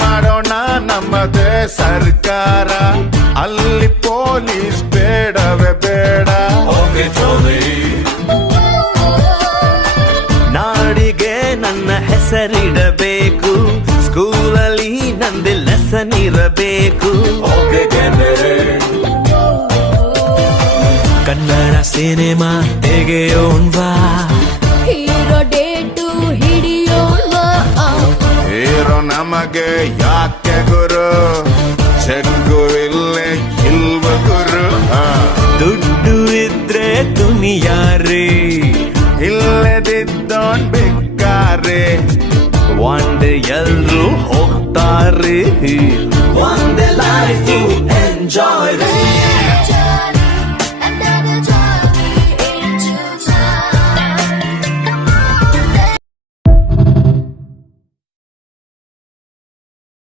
ಮಾಡೋಣ ನಮ್ಮದೇ ಸರ್ಕಾರ, ಅಲ್ಲಿ ಪೊಲೀಸ್ ಬೇಡವೇ ಬೇಡ. ನಾಡಿಗೆ ನನ್ನ ಹೆಸರಿಡಬೇಕು, ಸ್ಕೂಲಲ್ಲಿ ನಂದು ಲೆಸನ್ ಇರಬೇಕು. ಕನ್ನಡ ಸಿನಿಮಾ ತೆಗೆಯೋಣ್ವಾ, ಹೀರೋ ಡೇಟು ಹಿಡಿಯೋಣ್ವಾ. ಹೀರೋ ನಮಗೆ ಯಾಕೆ ಗುರು, ಚೆಕ್ಕು ಇಲ್ಲೇ ಇಲ್ವ ಗುರು. ದುಡ್ಡು ಇದ್ರೆ ದುನಿಯಾರಿ, ಇಲ್ಲದಿದ್ದೋನ್ ಬೇಕಾರೆ. ಒಂದೇ ಎಲ್ರು ಹೋಗ್ತಾರೆ, ಒಂದೇ ಲೈಫ್ ಎಂಜಾಯ್.